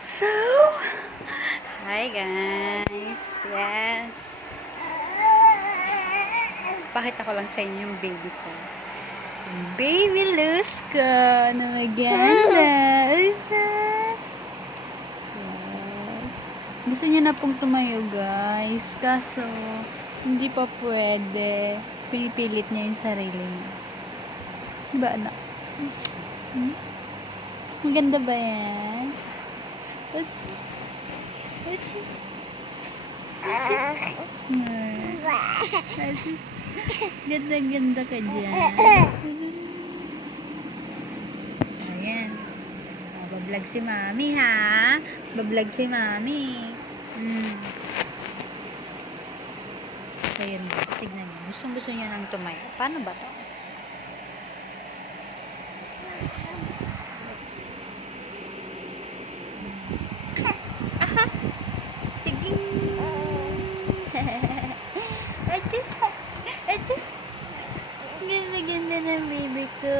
So, hi guys. Yes. Pakita ko lang sa inyo yung baby ko. Yung baby Luzco na maganda. Yes. Gusto niya na pong tumayo guys. Kaso, hindi pa pwede. Pinipilit niya yung sarili niya. Diba anak? Maganda ba yan? Ganda-ganda ka dyan. Ayan. Bablog si mami ha. Bablog si mami. So yun. Tignan niyo. Gusto niya nang tumayo. Paano ba to? Aha! Tiging! Ganda-ganda ng baby ko.